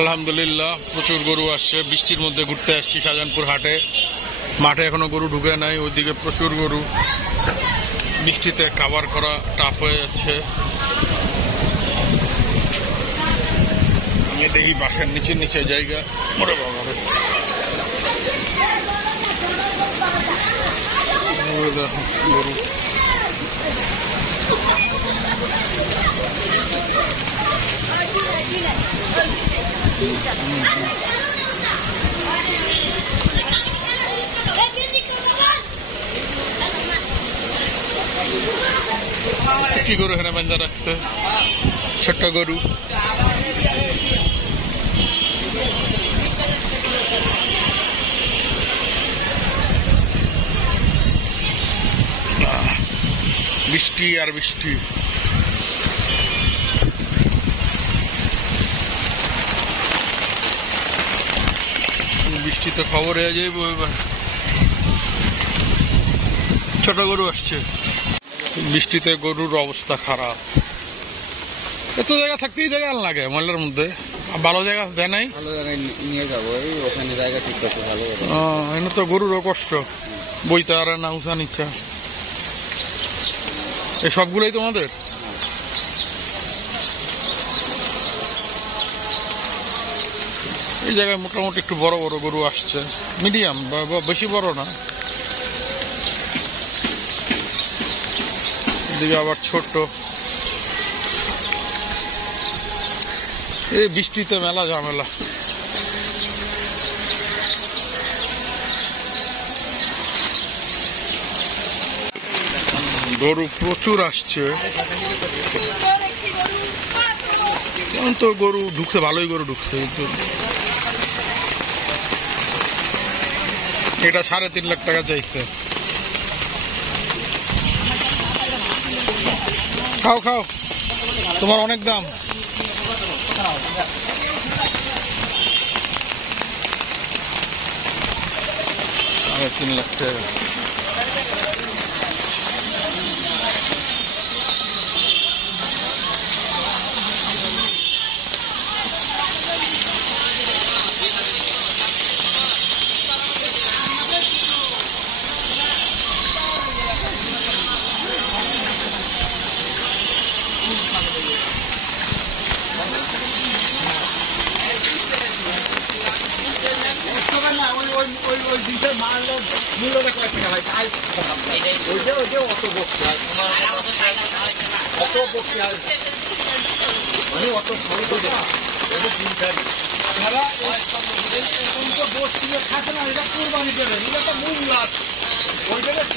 আলহামদুলিল্লাহ প্রচুর গরু আসছে। বৃষ্টির মধ্যে ঘুরতে আসছি শাহজাহানপুর হাটে। মাঠে এখনো গরু ঢুকে নাই, ওইদিকে প্রচুর গরু। বৃষ্টিতে কাভার করা টাফ হয়ে যাচ্ছে। আমি দেখি বাসের নিচে নিচে জায়গা। ওরে বাবা, গরু কি গরু এখানে বান্ধা রাখছে, ছোট্ট গরু। বৃষ্টি আর বৃষ্টি। বৃষ্টিতে খবর হয়ে যাইব। এবার ছোট গরু আসছে। বৃষ্টিতে গরুর অবস্থা খারাপ। এত জায়গা থাকতেই জায়গা লাগে ময়লার মধ্যে। ভালো জায়গা দেয় নাই, ভালো জায়গায় নিয়ে যাবো। ওখানে জায়গা ঠিক আছে, ভালো। এনে তো গরুরও কষ্ট, বইতে আর না উঁচা নিচা। এই সবগুলোই তোমাদের? এই জায়গায় মোটামুটি একটু বড় বড় গরু আসছে, মিডিয়াম, বেশি বড় না। এদিকে আবার ছোট। এই বৃষ্টিতে মেলা ঝামেলা। গরু প্রচুর আসছে। তো গরু ঢুকছে, ভালোই গরু ঢুকছে। এটা 3.5 লাখ টাকা চাইছে। খাও খাও, তোমার অনেক দাম। 3.5 লাখ টাকা। কোরবানি দেবেন, এটা মূল লাভ। ওই জায়গায়